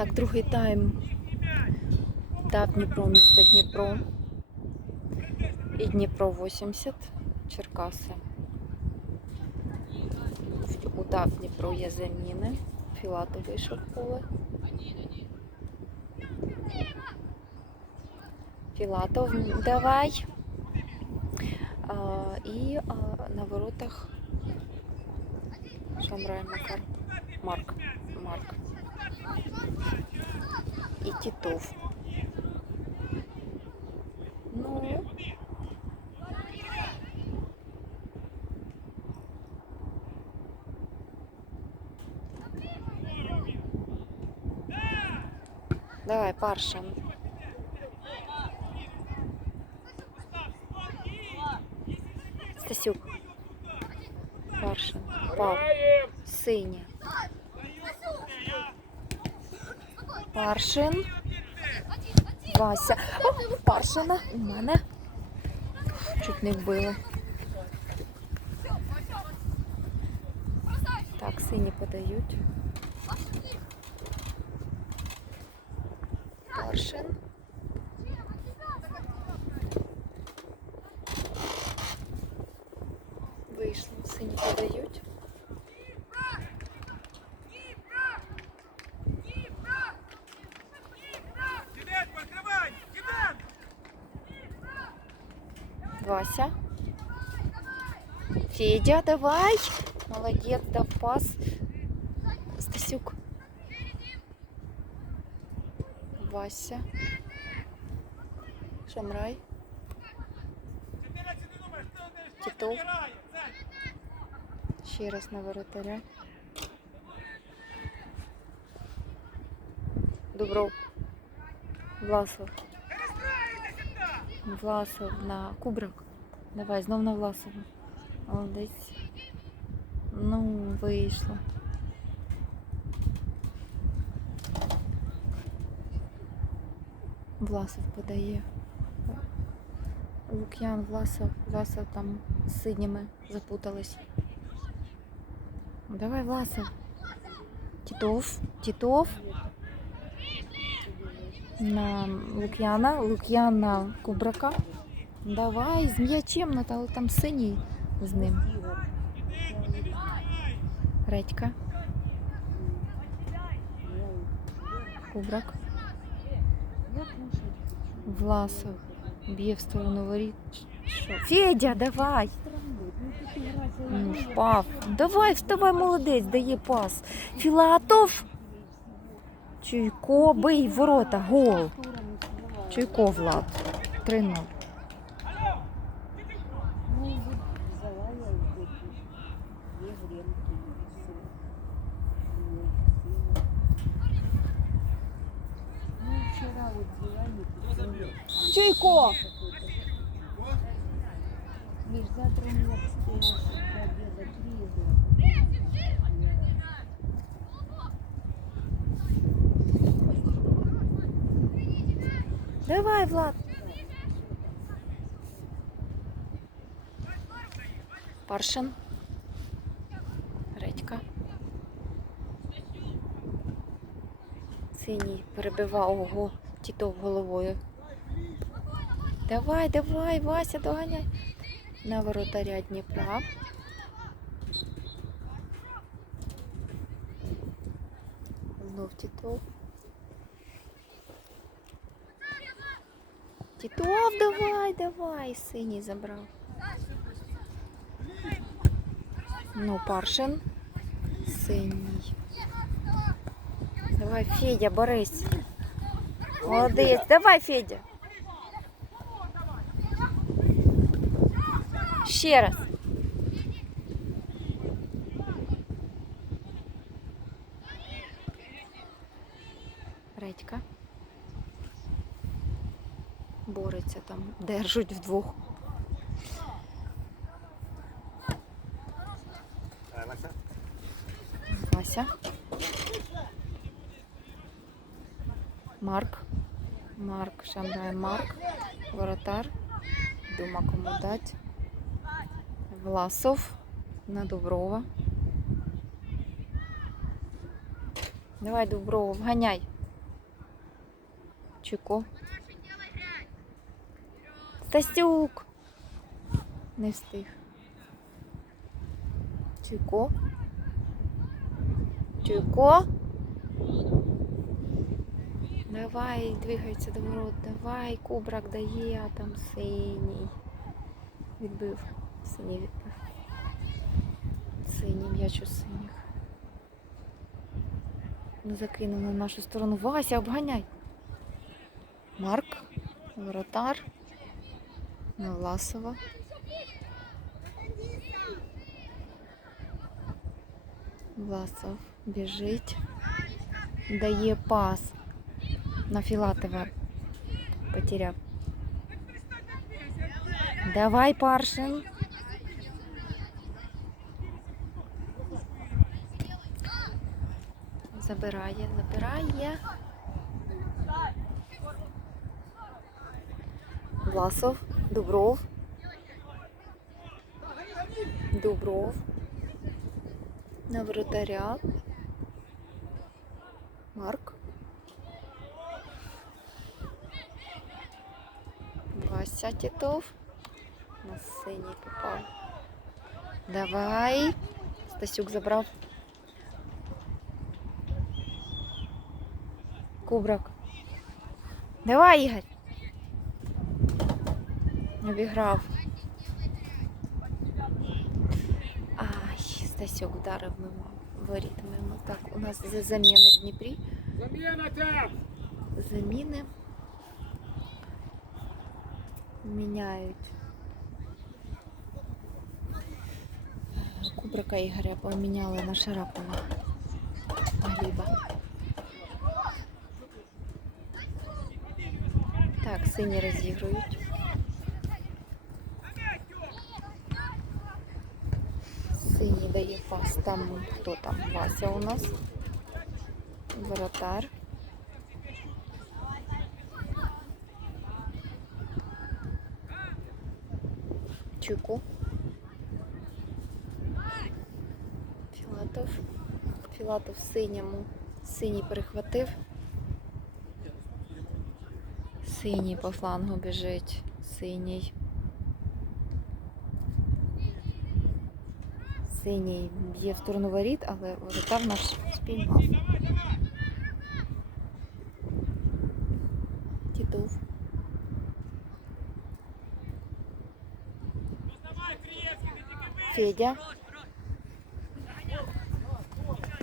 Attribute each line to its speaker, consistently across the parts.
Speaker 1: Так, другий тайм. Дав Дніпро, місто Дніпро. І Дніпро 80, Черкаси. У ДАВ Дніпро є заміни. Філатов вийшов поле. Філатов, давай. А, і а, на воротах Шамрай Макар. Марк. Марк. І Тітов. Ну. Давай, Паршин. Стасюк. Паршин. Пав. Синя. Паршин. Вася. О, Паршина. У мене. Чуть не вбили. Так, сині подають. Паршин. Вийшло, сині подають.
Speaker 2: Кидать, покривай! Кидай!
Speaker 1: Вася. Федя, давай. Молодец, дав пас. Стасюк. Вася. Шамрай. Титов. Ще раз на воротаря. Добров. Власов. Власов на Кубрак. Давай, знов на Власова. Молодець. Ну, вийшло. Власов подає. Лук'ян, Власов, Власов там з синіми запутались. Давай, Власов. Титов, Титов. На Лук'яна, Лук'ян на Кубрака. Давай, з м'ячем, ну, але там синій з ним. Редька. Кубрак. Власов. Б'є в сторону воріт. Федя, давай! Ну, Впав. Давай, вставай, молодець, дає пас. Філатов. Чуйко, бий ворота, гол. Чуйко, Влад. 3-0. Чуйко! Давай, Влад. Паршин. Редька. Синій перебивав ого тітов головою. Давай, давай, Вася, доганяй. На воротаря Дніпра. Знов тітов. Тітов, давай, давай, синій забрав. Ну, Паршин. Синій. Давай, Федя, борись. Молодець. Давай, Федя. Ще раз. Держуть вдвох. Вася. Марк. Марк, Шамрай Марк. Воротар. Дума кому дать. Власов на Дуброва. Давай, Дуброва, вганяй. Чуко. Стасюк. Не встиг. Чуйко. Чуйко. Давай, двигається до ворот. Давай, кубрак дає, а там синій. Відбив. Синій відбив. Синій м'яч у синіх. Не закинув на нашу сторону. Вася, обганяй. Марк, воротар. На Власова. Власов біжить. Дає пас на Філатова. Потеряв. Давай, Паршин. Забирає, забирає. Власов, Дубров. Дубров. На вратаря. Марк. Вася Титов. На синій попав. Давай. Стасюк забрав. Кубрак. Давай, Ігор. Обіграв. Ай, Стасюк вдарив мимо. Воріт мимо. Так, у нас заміни в Дніпрі.
Speaker 2: Заміна там!
Speaker 1: Заміни. Міняють. Кубрика Ігоря поміняли на Шарапова. Гліба. Так, сині розігрують. Пас. Там хто там? Вася у нас. Воротар. Чуку. Філатов. Філатов синьому. Синій перехватив. Синій по флангу біжить. Синій. Синій б'є в сторону воріт, але воротар наш спіймав. Тітов.
Speaker 2: Тільки ви!
Speaker 1: Федя.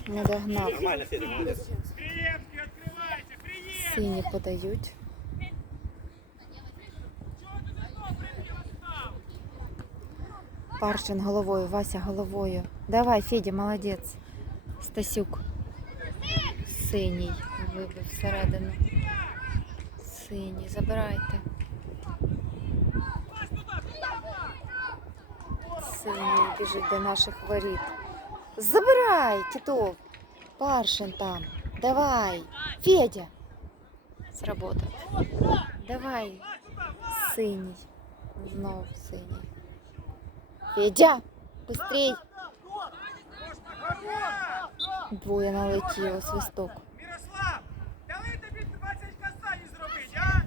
Speaker 1: Не догнав. Сині подають. Паршин головою, Вася головою. Давай, Федя, молодець. Стасюк. Синій вибив всередину. Синій, забирайте. Синій біжить до наших воріт. Забирай, Титов. Паршин там. Давай. Федя. Сработав. Давай. Синій. Знов синій. Федя, быстрей. Двоє налетіло, свисток.
Speaker 2: Мирослав, дали тобі 20 касань зробити, а?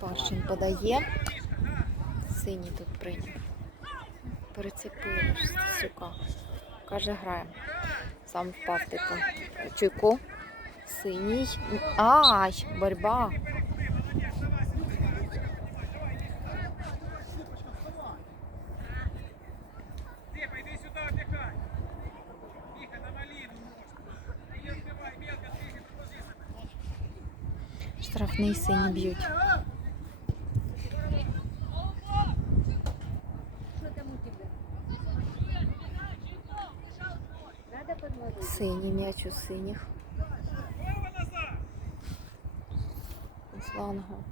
Speaker 1: Паршин подає. Синій тут прийняв. Перецепили Стасюка. Каже, граємо. Сам впав типу. Чуйко. Синій. Ай, борьба. Штрафний синій б'ють. Синій м'яч у синіх. Флангу.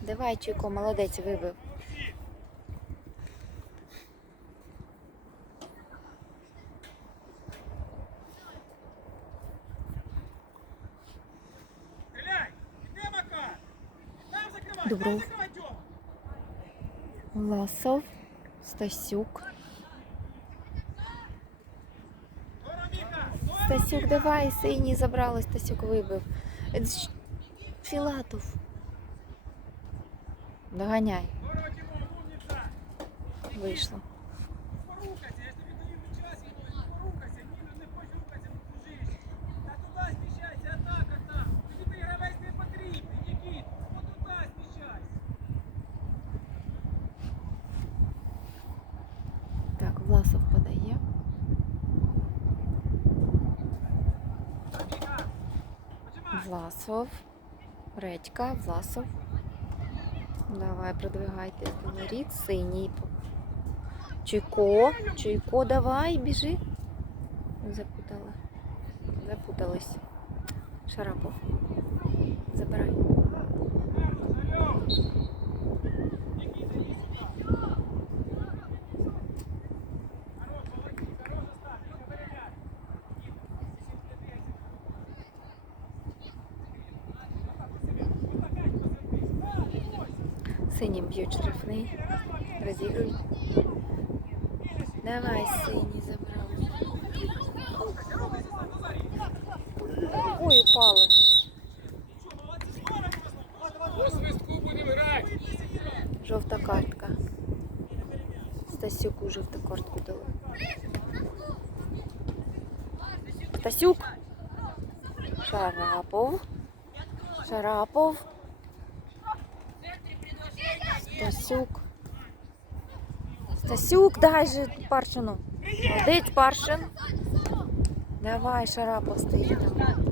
Speaker 1: Давай, Чуйко, молодець, вибив.
Speaker 2: Стріляй! Іди, Макар! Там закривай!
Speaker 1: Добров.
Speaker 2: Там закривай, Тьома!
Speaker 1: Власов. Стасюк. Стасюк. Давай, синій забрали, Стасюк вибив. Е, Філатов. Доганяй. Вийшло. Власов. Редька, Власов. Давай, продвигайтесь до. Синій. Чуйко. Чуйко, давай, біжи. Запутала. Запутались. Шарапов. Забирай. Синім б'ють штрафний. Розігрують. Давай, синій забрали. Ой, упали. Жовта картка. Стасюку жовту картку дали. Стасюк. Шарапов. Шарапов. Стасюк. Стасюк, дай же Паршину. Молодець Паршин. Давай, Шарапов стоїть там.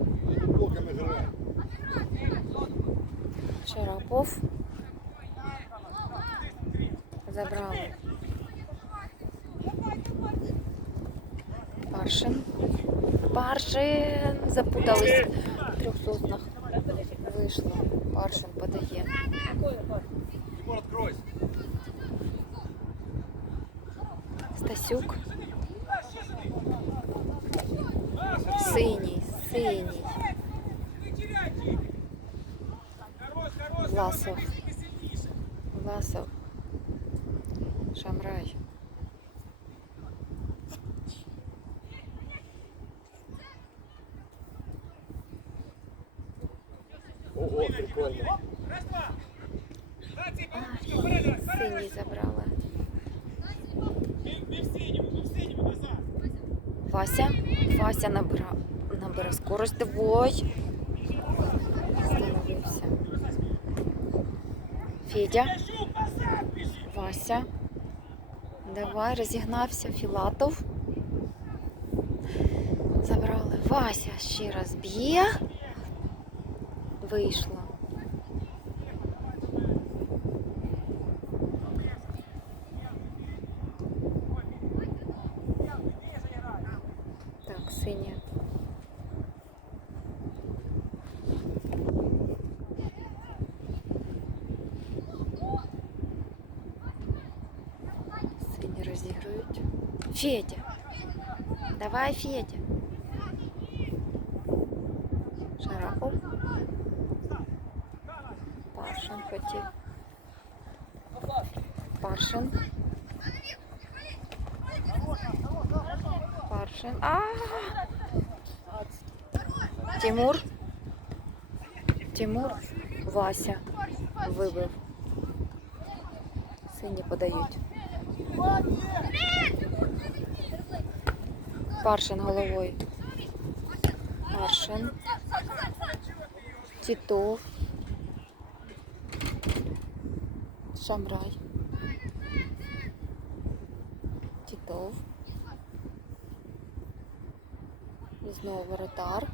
Speaker 1: Шарапов. Забрали. Паршин. Паршин. Запутались в трьох соснах. Вийшло. Паршин подає.
Speaker 2: Тимур, откройся.
Speaker 1: Стасюк. Синій, синій.
Speaker 2: Не теряй, Тимур. Хорош, хорош,
Speaker 1: Власов.
Speaker 2: давай, тільки сильніше.
Speaker 1: Власов. Шамрай.
Speaker 3: Ого, прикольно.
Speaker 2: Раз, два. Синьому назад.
Speaker 1: Вася. Вася набира, набира скорость. Давай. Остановився. Федя. Вася. Давай, розігнався. Філатов. Забрали. Вася ще раз б'є. Вийшло. Так, синя. Сині розігрують. Федя. Давай, Федя. Шарапов. Паршин хотів. Паршин. Паршин. А! Тимур. Тимур. Вася. Вибив. Сині подають. Паршин головою. Паршин. Титов. Шамрай. Титов. І знову воротар.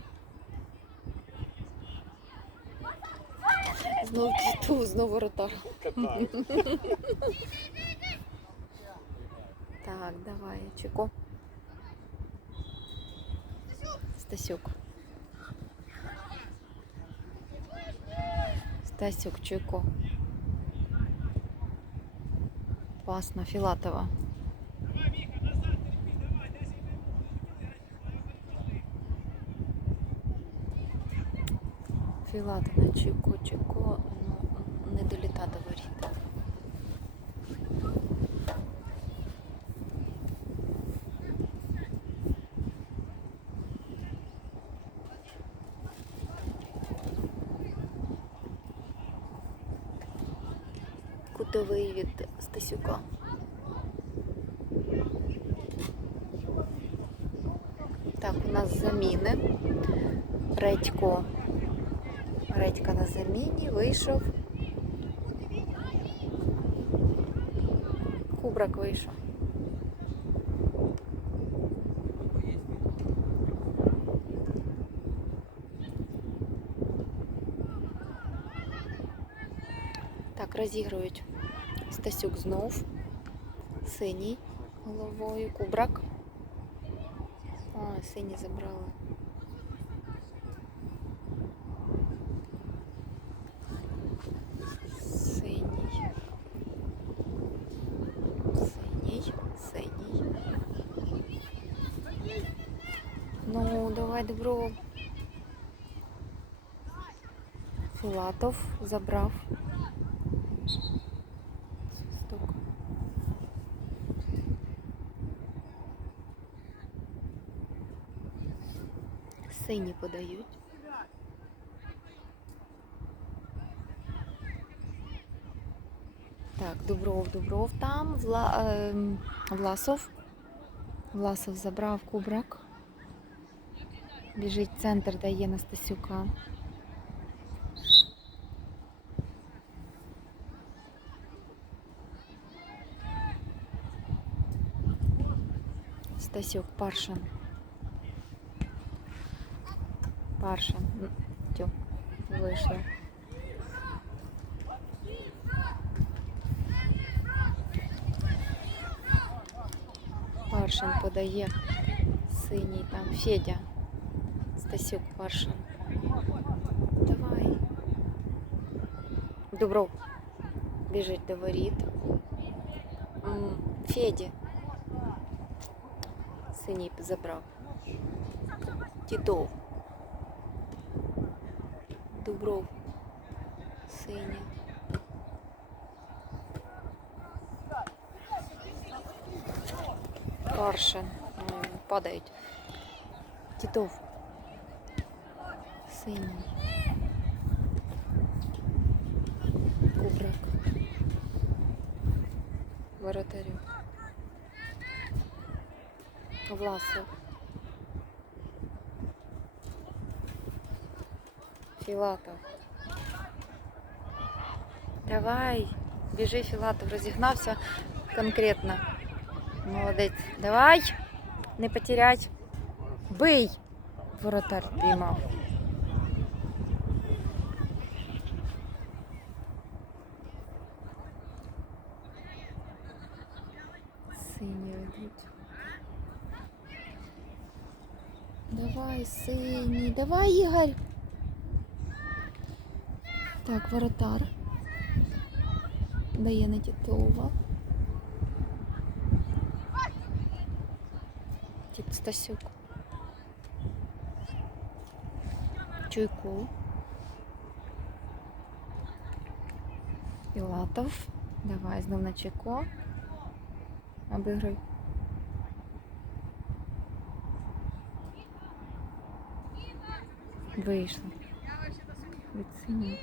Speaker 1: Знов Титов, знову воротар. Так, давай, Чеко. Стасюк. Стасюк, Чуйко. Пас на Філатова. Філатина Чіко-Чіко, ну, не доліта до воріт. Кутовий від Стасюка. Так, у нас заміни. Редько Редька на заміні вийшов. Кубрак вийшов. Так, розігрують. Стасюк знов. Синій головою. Кубрак. А, синій забрали. Синій. Синій. Синій. Ну, давай. Філатов забрав. Свисток. Сині подають. Так, Дубров, Дубров там, Вла, ем, Власов. Власов забрав кубрак. Біжить в центр, дає на Стасюка. Стасюк, Паршин. Паршин. М, Тю, вийшло. Паршин подає. Синій там. Федя. Стасюк, Паршин. Давай. Дубров. Біжить до воріт. М, Феді. Синій забрав. Тітов. Дубров. Синя. Каршин. М, Падають. Тітов. Синій. Кубрак. Воротарю. Власов. Філатов. Давай. Біжи, Філатов, розігнався конкретно. Молодець. Давай. Не потерять. Бий. Воротар піймав. Сині йдуть. Давай, синій, давай, Ігор. Так, воротар. Дає на Тітова. Тіт Стасюк. Чуйку. Пілатов. Давай знов на Чайко. Обігруй. Вийшло. Від синій.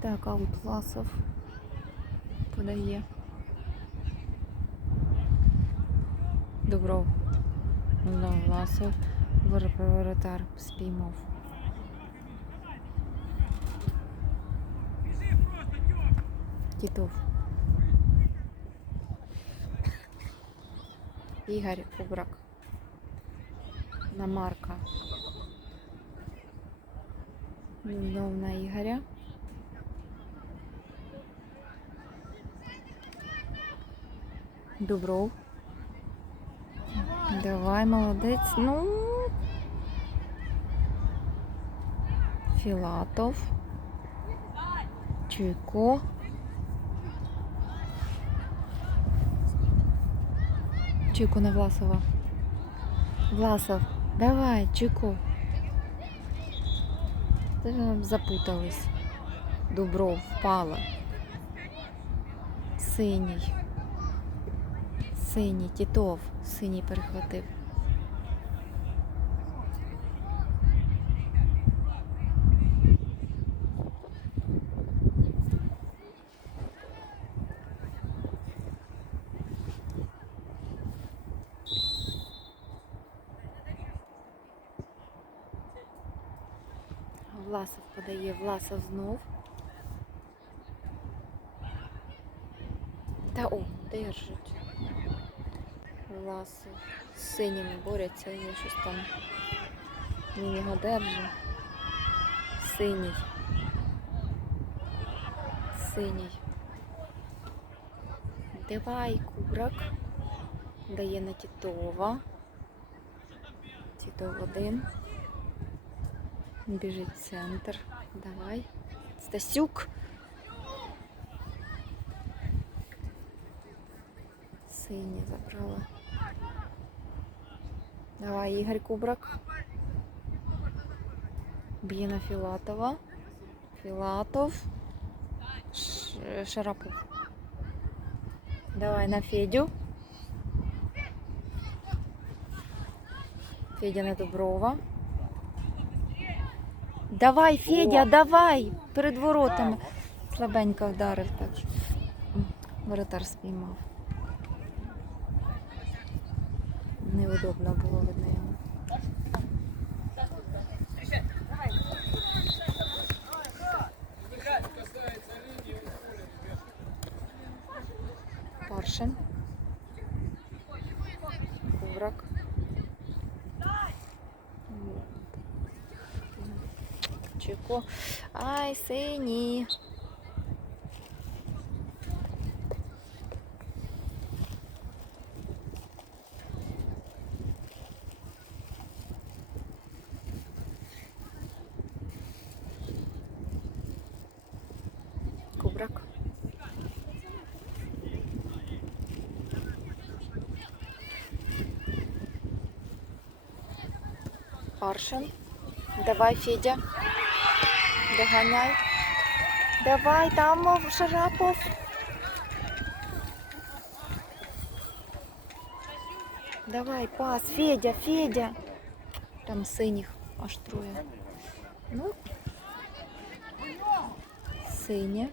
Speaker 1: Так, аут Власов подає. Добров. Ну. Вор- Воротар спіймав. Тітов. Ігор Кубрак. На Марка. Знов на Ігоря. Дубров. Давай, молодець. Ну. Філатов. Чуйко. Чуйко на Власова. Власов. Давай, Чуйко. Та Запутались. Дубров впала. Синій. Синій, Тітов. Синій перехватив. Власов подає, Власов знов. Та о, держить. Власов з синіми борються, я щось там він його держить. Синій. Синій. Давай, кубрак. Дає на Тітова. Тітов один. Біжить в центр. Давай. Стасюк. Сині забрала. Давай, Ігор Кубрак. Б'є на Філатова. Філатов. Шарапов. Давай на Федю. Федя на Дуброва. Давай, Федя, давай! Перед воротами. Слабенько вдарив так. Воротар спіймав. Неудобно було видно. Паршин. Куврак. Чеко. Ай, синій. Паршин. Давай, Федя. Доганяй. Давай, там мов, Шарапов. Давай, пас, Федя, Федя. Там синіх аж троє. Ну, синє.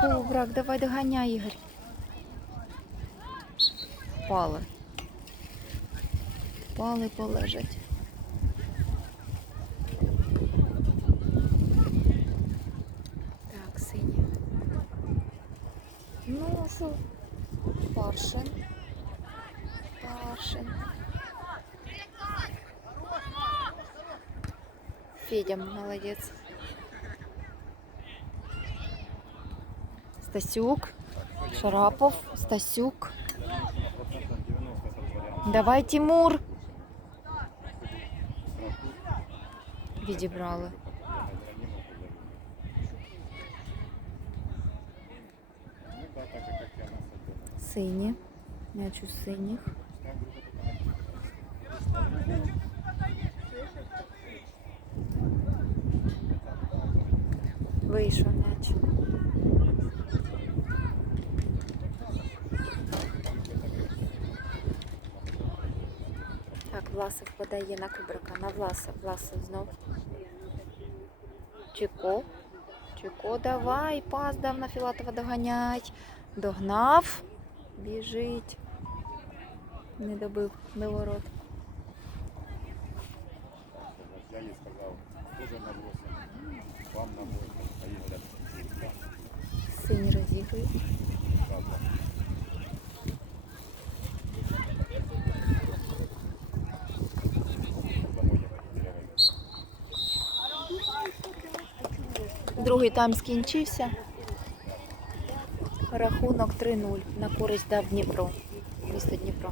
Speaker 1: Кубрак, давай доганяй, Ігор. Впали. Впали, полежать. Так, сині. Ну, що? Паршин. Паршин. Федя молодець. Стасюк. Шарапов. Стасюк. Давай, Тимур. Відібрали. Сині. М'яч у синіх. Вийшов Власов подає на Кубрика. На Власа. Власов знов. Чеко. Чеко, давай. Пас дав на Філатова доганять. Догнав. Біжить. Не добив до ворот.
Speaker 3: Їй сказав, тоже на вам на 8, а
Speaker 1: Сині розігрують. Другий тайм скінчився. Рахунок 3-0 на користь дав Дніпро. Місто Дніпро.